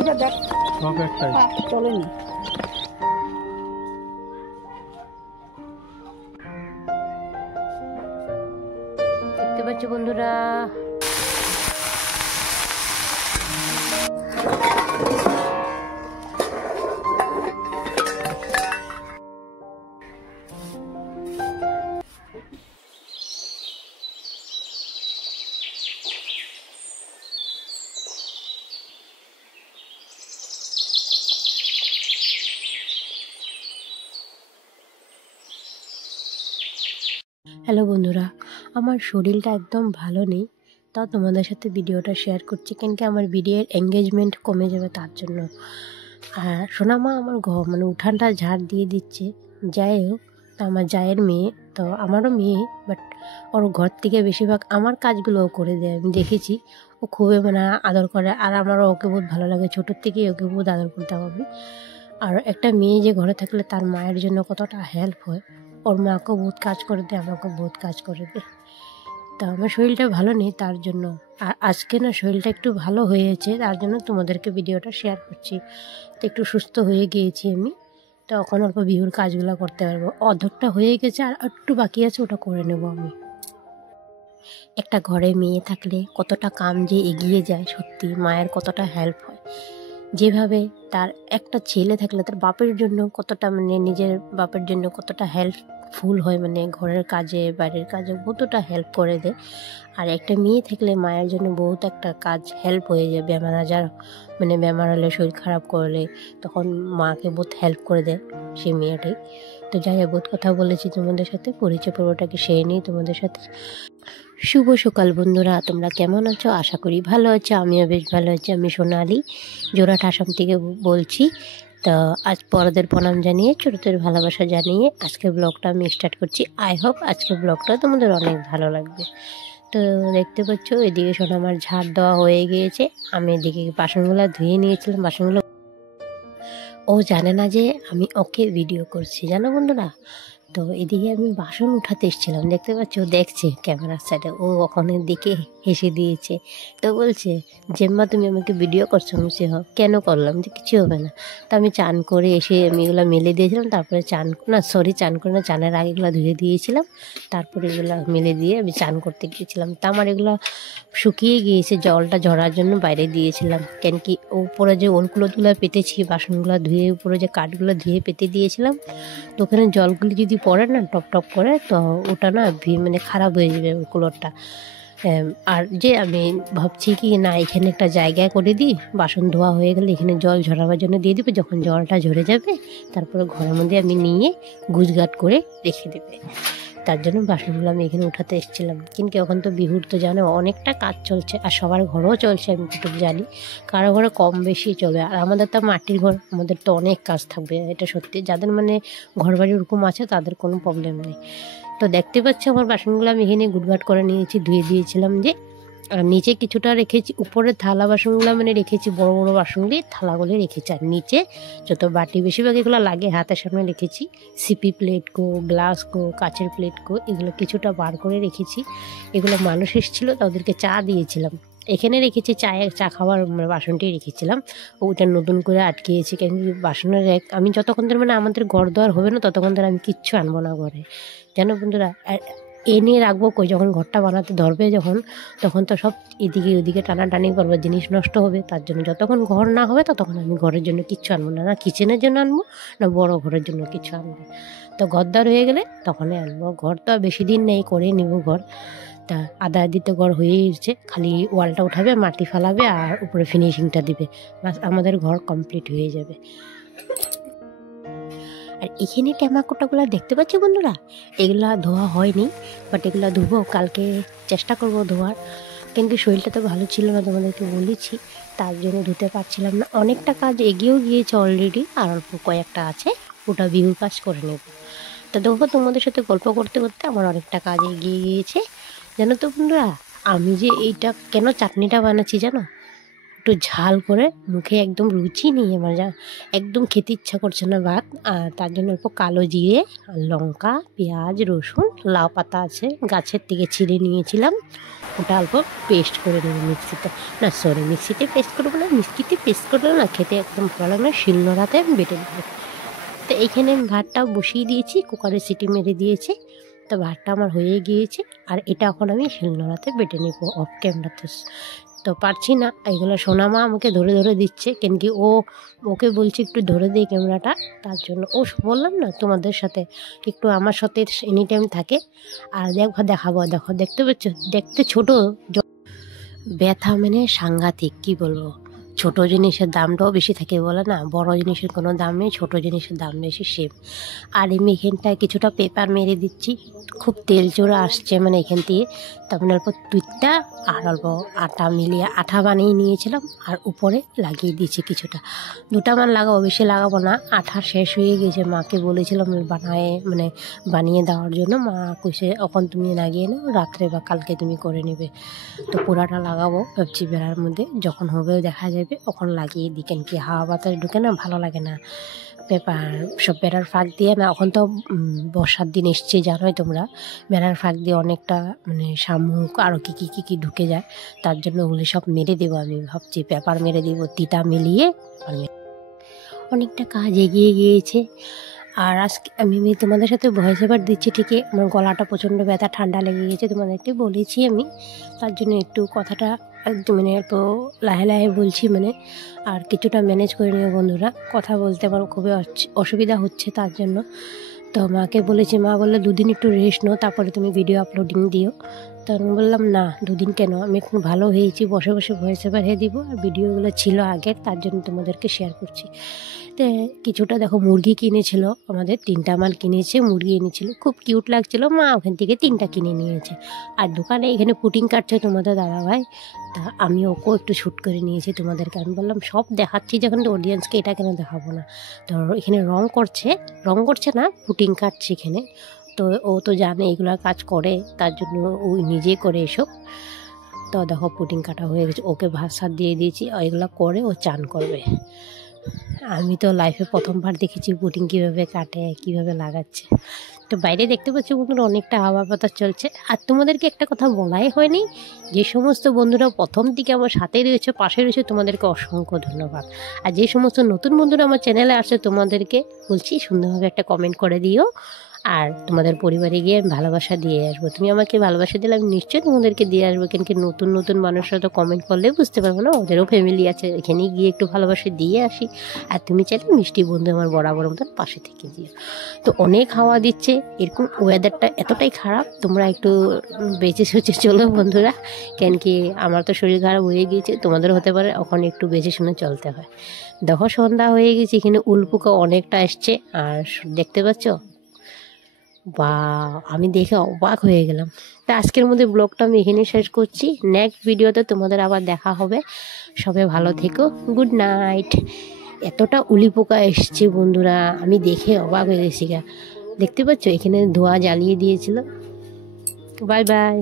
এটা দেখ সব একটাই চলেনি। দেখতে পাচ্ছ বন্ধুরা, হ্যালো বন্ধুরা, আমার শরীরটা একদম ভালো নেই, তাও তোমাদের সাথে ভিডিওটা শেয়ার করছি, কেন কি আমার ভিডিওর এঙ্গেজমেন্ট কমে যাবে তার জন্য। আর সোনামা আমার মানে উঠানটা ঝাড় দিয়ে দিচ্ছে। যাই হোক, তা আমার জায়ের মেয়ে, তো আমারও মেয়ে, বাট ওর ঘর থেকে বেশিরভাগ আমার কাজগুলো ও করে দেয়। আমি দেখেছি ও খুবই মানে আদর করে, আর আমারও ওকে বহুত ভালো লাগে, ছোটোর থেকেই ওকে বহুত আদর করতাম আমি। আর একটা মেয়ে যে ঘরে থাকলে তার মায়ের জন্য কতটা হেল্প হয়, ওর মাকেও বহুত কাজ করে দেয়, আমাকেও বহুত কাজ করে দেয়। তা আমার শরীরটা ভালো নেই তার জন্য, আর আজকে না শরীরটা একটু ভালো হয়েছে, তার জন্য তোমাদেরকে ভিডিওটা শেয়ার করছি। তো একটু সুস্থ হয়ে গিয়েছি আমি, তো এখন অল্প বিহুর কাজগুলো করতে পারবো। অর্ধেকটা হয়ে গেছে, আর একটু বাকি আছে, ওটা করে নেব আমি। একটা ঘরে মেয়ে থাকলে কতটা কাম যে এগিয়ে যায়, সত্যি মায়ের কতটা হেল্প হয়। যেভাবে তার একটা ছেলে থাকলে তার বাপের জন্য কতটা মানে নিজের বাপের জন্য কতটা হেল্পফুল হয়, মানে ঘরের কাজে বাইরের কাজে বহুতটা হেল্প করে দেয়। আর একটা মেয়ে থাকলে মায়ের জন্য বহুত একটা কাজ হেল্প হয়ে যায়। বেমার আজার মানে বেমার হলে, শরীর খারাপ করলে, তখন মাকে বহুত হেল্প করে দেয় সেই মেয়েটাই। তো যাই হোক, বহুত কথা বলেছি তোমাদের সাথে, পরিচয় পর্বটাকে সেরে নিই তোমাদের সাথে। শুভ সকাল বন্ধুরা, তোমরা কেমন আছো? আশা করি ভালো আছো, আমিও বেশ ভালো আছি। আমি সোনালি, জোড়াট আসাম থেকে বলছি। তো আজ বড়দের প্রণাম জানিয়ে, ছোটদের ভালোবাসা জানিয়ে আজকের ব্লগটা আমি স্টার্ট করছি। আই হোপ আজকের ব্লগটা তোমাদের অনেক ভালো লাগবে। তো দেখতে পাচ্ছ, এদিকে শোনো আমার ঝাড় দেওয়া হয়ে গিয়েছে, আমি এদিকে বাসনগুলো ধুয়ে নিয়েছিলাম। বাসনগুলো ও জানে না যে আমি ওকে ভিডিও করছি, জানো বন্ধুরা। তো এদিকে আমি বাসন উঠাতে এসেছিলাম, দেখতে পাচ্ছ, ও দেখছে ক্যামেরার সাইডে, ও ওখানের দিকে হেসে দিয়েছে। তো বলছে, জেম্মা তুমি আমাকে ভিডিও করছো? আমি বলছি হ্যাঁ। কেন করলাম? যে কিছু হবে না। তো আমি চান করে এসে আমি এগুলো মেলে দিয়েছিলাম, তারপরে চান করে না, চানের আগে এগুলো ধুয়ে দিয়েছিলাম, তারপরে এগুলো মেলে দিয়ে আমি চান করতে গিয়েছিলাম। তা আমার এগুলো শুকিয়ে গিয়েছে, জলটা ঝরার জন্য বাইরে দিয়েছিলাম, কেন কি উপরে যে ওলগুলো পেতেছি, বাসনগুলো ধুয়ে উপরে যে কাঠগুলো ধুয়ে পেতে দিয়েছিলাম, তো ওখানে জলগুলি যদি পড়ে না টপ টপ করে, তো ওটা না মানে খারাপ হয়ে যাবে ওই কুলোরটা। আর যে আমি ভাবছি কি না, এখানে একটা জায়গায় করে দিই, বাসন ধোয়া হয়ে গেলে এখানে জল ঝরাবার জন্য দিয়ে দেবে, যখন জলটা ঝরে যাবে তারপরে ঘরের মধ্যে আমি নিয়ে গুজগাট করে রেখে দেবে। তার জন্য বাসনগুলো আমি এখানে উঠাতে এসেছিলাম। কিন্তু এখন তো বিহুর তো জানো অনেকটা কাজ চলছে, আর সবার ঘরেও চলছে, আমি একটু জানি, কারো ঘরে কম বেশি চলবে। আর আমাদের তো মাটির ঘর, আমাদের তো অনেক কাজ থাকবে, এটা সত্যি। যাদের মানে ঘর বাড়ি ওরকম আছে তাদের কোনো প্রবলেম নেই। তো দেখতে পাচ্ছি আমার বাসনগুলো আমি এখানে গুটগাট করে নিয়েছি, ধুয়ে দিয়েছিলাম যে। আর নিচে কিছুটা রেখেছি, উপরে থালা বাসনগুলো মানে রেখেছি, বড় বড় বাসনগুলি থালাগুলি রেখেছি, আর নিচে যত বাটি বেশিরভাগ এগুলো লাগে হাতের সামনে রেখেছি, সিপি প্লেট গো, গ্লাস গো, কাচের প্লেট গো, এগুলো কিছুটা বার করে রেখেছি। এগুলো মানুষ এসেছিলো, তাদেরকে চা দিয়েছিলাম, এখানে রেখেছি, চা খাওয়ার বাসনটি রেখেছিলাম। ওইটা নতুন করে আটকিয়েছি, কেন কি বাসনের আমি যতক্ষণ ধরে মানে আমাদের ঘর দোয়ার হবে না ততক্ষণ ধরে আমি কিচ্ছু আনবো না ঘরে, জানো বন্ধুরা। এ নিয়ে রাখবো কই, যখন ঘরটা বানাতে ধরবে তখন তো সব এদিকে ওদিকে টানাটানি করবো, জিনিস নষ্ট হবে। তার জন্য যতক্ষণ ঘর না হবে ততক্ষণ আমি ঘরের জন্য কিচ্ছু আনবো না, না কিচেনের জন্য আনবো, না বড় ঘরের জন্য কিছু আনবো। তো ঘরদার হয়ে গেলে তখনই আনবো। ঘর তো আর বেশি দিন নেই, করে নিব ঘর। তা আধা আধি তো ঘর হয়েই এসছে, খালি ওয়ালটা উঠাবে, মাটি ফেলাবে, আর উপরে ফিনিশিংটা দিবে, বাস আমাদের ঘর কমপ্লিট হয়ে যাবে। আর এখানে টেমাকোটাগুলো দেখতে পাচ্ছি বন্ধুরা, এগুলা ধোয়া হয়নি, বাট এগুলা ধুবো, কালকে চেষ্টা করবো ধোয়ার। কিন্তু শরীরটা তো ভালো ছিল না, তোমাদেরকে বলেছি, তার জন্য ধুতে পারছিলাম না। অনেকটা কাজ এগিয়েও গিয়েছে অলরেডি, আর অল্প কয়েকটা আছে, ওটা বিহুর কাজ করে নেব। তো দেখো, তোমাদের সাথে গল্প করতে করতে আমার অনেকটা কাজ এগিয়ে গিয়েছে, জানো তো বন্ধুরা। আমি যে এইটা কেন চাটনিটা বানাচ্ছি জানো, একটু ঝাল করে মুখে একদম রুচি নিয়ে আমার একদম খেতে ইচ্ছা করছে না ভাত। আর তার জন্য অল্প কালো জিরে আর লঙ্কা, পেঁয়াজ, রসুন, লাউ পাতা আছে গাছের থেকে ছিঁড়ে নিয়েছিলাম, ওটা অল্প পেস্ট করে নেবো মিক্সিতে। না সরি, মিক্সিতে পেস্ট করবো না, মিক্সিতে পেস্ট করলে না খেতে একদম ভালো লাগে না, শিলনোড়াতে আমি বেটে নেবো। তো এইখানে আমি ভাতটা বসিয়ে দিয়েছি, কুকারে সিটি মেরে দিয়েছি। তো ভাতটা আমার হয়ে গিয়েছে, আর এটা এখন আমি শিলনোড়াতে বেটে নেবো অফ ক্যামেরাতে। তো পারছি না, এগুলো সোনা মা আমাকে ধরে ধরে দিচ্ছে, কেন কি ওকে বলছি একটু ধরে দিই ক্যামেরাটা। তার জন্য ও বললাম না তোমাদের সাথে একটু আমার সাথে এনি টাইম থাকে। আর দেখাবো, দেখো দেখতে পাচ্ছ, দেখতে ছোট, ব্যথা মানে সাংঘাতিক, কি বলবো। ছোট জিনিসের দামটাও বেশি থাকে বলে না, বড় জিনিসের কোনো দাম নেই, ছোট জিনিসের দাম বেশি সেম। আর আমি এখানটায় কিছুটা পেপার মেরে দিচ্ছি, খুব তেল চোরা আসছে মানে এখান থেকে। তারপরে অল্প দুধটা আর অল্প আটা মিলিয়ে আঠা বানিয়ে নিয়েছিলাম, আর উপরে লাগিয়ে দিয়েছি কিছুটা। দুটা মান লাগাবো, বেশি লাগাবো না, আঠা শেষ হয়ে গেছে। মাকে বলেছিলাম বানিয়ে দেওয়ার জন্য, মা কইছে এখন তুমি লাগিয়ে নাও, রাত্রে বা কালকে তুমি করে নেবে। তো পুরাটা লাগাবো ভাবছি, বেড়ার মধ্যে যখন হবে দেখা যাবে ওখানে লাগিয়ে দিই, কেন কি হাওয়া বাতাস ঢুকে না, ভালো লাগে না। পেপার সব বেড়ার ফাঁক দিয়ে না, এখন তো বর্ষার দিন এসছে জানোই তোমরা, বেড়ার ফাঁক দিয়ে অনেকটা মানে শামুক আরও কী ঢুকে যায়। তার জন্য ওগুলো সব মেরে দেবো, আমি ভাবছি পেপার মেরে দেবো, তিতা মিলিয়ে। অনেকটা কাজ এগিয়ে গিয়েছে। আর আজকে আমি তোমাদের সাথে ভয়েস ওভার দিচ্ছি ঠিকই, আমার গলাটা প্রচণ্ড ব্যথা, ঠান্ডা লেগে গেছে, তোমাদেরকে বলেছি আমি। তার জন্য একটু কথাটা একদম মানে এত লাহে লাহে বলছি মানে, আর কিছুটা ম্যানেজ করে নিও বন্ধুরা, কথা বলতে আমার খুবই অসুবিধা হচ্ছে তার জন্য। তো মাকে বলেছি, মা বললো 2 দিন একটু রেস্ট নাও, তারপরে তুমি ভিডিও আপলোডিং দিও। তো আমি বললাম না, 2 দিন কেন, আমি এখন ভালো হয়েছি, বসে বসে ভয়েস ওভার দিব, আর ভিডিওগুলো ছিল আগের, তার জন্য তোমাদেরকে শেয়ার করছি। তো কিছুটা দেখো মুরগি কিনেছিল, আমাদের 3টা মাল কিনেছে, মুরগি এনেছিল, খুব কিউট লাগছিল, মা ওখান থেকে 3টা কিনে নিয়েছে। আর দোকানে এখানে পুটিং কাটছে তোমাদের দাদাভাই, তা আমি ওকেও একটু শ্যুট করে নিয়েছি তোমাদেরকে। আমি বললাম সব দেখাচ্ছি যখন, অডিয়েন্সকে এটা কেন দেখাবো না। তো এখানে রং করছে না, পুটিং কাটছে এখানে। তো ও তো জানে এগুলো কাজ করে, তার জন্য ও নিজে করে এসব। তো দেখো পুটিং কাটা হয়ে গেছে, ওকে ভাত সাত দিয়ে দিয়েছি, এগুলো করে ও চান করবে। আমি তো লাইফে প্রথমবার দেখেছি পুটিং কীভাবে কাটে, কীভাবে লাগাচ্ছে। তো বাইরে দেখতে পাচ্ছি বন্ধুরা অনেকটা হাওয়া বাতাস চলছে। আর তোমাদেরকে একটা কথা বলাই হয়নি, যে সমস্ত বন্ধুরা প্রথম দিকে আমার সাথে রয়েছে, পাশে রয়েছে, তোমাদেরকে অসংখ্য ধন্যবাদ। আর যে সমস্ত নতুন বন্ধুরা আমার চ্যানেলে আসছে, তোমাদেরকে বলছি সুন্দরভাবে একটা কমেন্ট করে দিও। আর তোমাদের পরিবারে গিয়ে আমি ভালোবাসা দিয়ে আসবো, তুমি আমাকে ভালোবাসা দিলে আমি নিশ্চয়ই তোমাদেরকে দিয়ে আসবো, কেন কি নতুন নতুন মানুষরা তো কমেন্ট করলে বুঝতে পারবো না, ওদেরও ফ্যামিলি আছে, এখানে গিয়ে একটু ভালোবাসা দিয়ে আসি। আর তুমি চাইলে মিষ্টি বন্ধু আমার বরাবর মতন পাশে থেকে দিও। তো অনেক হাওয়া দিচ্ছে, এরকম ওয়েদারটা এতটাই খারাপ, তোমরা একটু বেঁচে সুচে চলো বন্ধুরা, কেন কি আমার তো শরীর খারাপ হয়ে গিয়েছে, তোমাদেরও হতে পারে, ওখানে একটু বেঁচে শুনে চলতে হয়। দেখো সন্ধ্যা হয়ে গেছে, এখানে উল্পোকা অনেকটা এসছে, আর দেখতে পাচ্ছ, বা আমি দেখে অবাক হয়ে গেলাম। তা আজকের মধ্যে ব্লগটা আমি এখানে শেষ করছি, নেক্সট ভিডিওতে তোমাদের আবার দেখা হবে। সবাই ভালো থেকো, গুড নাইট। এতটা উলি পোকা এসছে বন্ধুরা, আমি দেখে অবাক হয়ে গেছি। দেখতে পাচ্ছ এখানে ধোঁয়া জ্বালিয়ে দিয়েছিল। Bye bye.